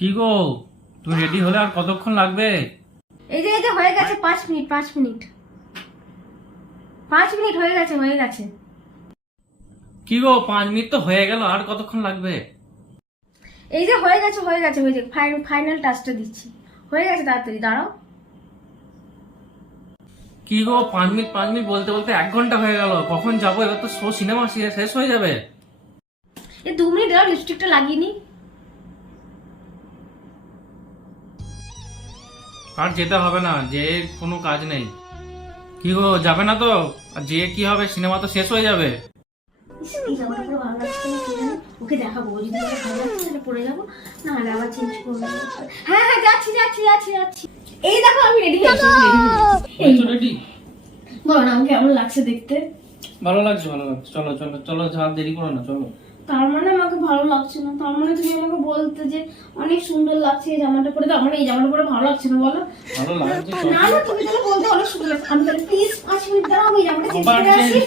কি গো, তুমি রেডি হলে আর কতক্ষণ লাগবে? এই যে হয়ে গেছে 5 মিনিট 5 মিনিট 5 মিনিট হয়ে গেছে। কি গো, 5 মিনিট তো হয়ে গেল, আর কতক্ষণ লাগবে? এই যে হয়ে গেছে ফাইনাল টাচটা দিচ্ছি। হয়ে গেছে, তাড়াতাড়ি দাঁড়াও। কি গো, 5 মিনিট বলতে বলতে 1 ঘন্টা হয়ে গেল। কখন যাবো? এবার তো শো সিনেমা শেষ হয়ে যাবে। এই 2 মিনিট দাঁড়াও, লিপস্টিকটা লাগিয়ে নি। আর যেতে হবে না, যে কোনো কাজ নেই। কি গো, যাবে না তো? আর যে কি হবে, সিনেমা তো শেষ হয়ে যাবে। এই জামাটা পুরো ভালো লাগছে না, কি জানি। ওকে দেখাবো, ও যদি বলে ভালো লাগছে তাহলে পরে যাবো, না হলে আবার চেঞ্জ করবো। হ্যাঁ যাচ্ছি। এই দেখো আমি রেডি হয়েছি। রেডি? বলো না আমাকে কেমন লাগছে দেখতে? ভালো লাগছে। চলো চলো চলো, যা দেরি করো না, চলো। তার মানে আমাকে ভালো লাগছে না? তার মানে তুমি আমাকে বলতে যে অনেক সুন্দর লাগছে এই জামাটা পরে, তার মানে এই জামাটা পরে ভালো লাগছে না? বলো ভালো লাগছে। না, তুমি তাহলে বলতে অনেক সুন্দর লাগছে। আমি তাহলে প্লিজ 5 মিনিট দাঁড়াও, আমি জামাটা চেঞ্জ করে আসি।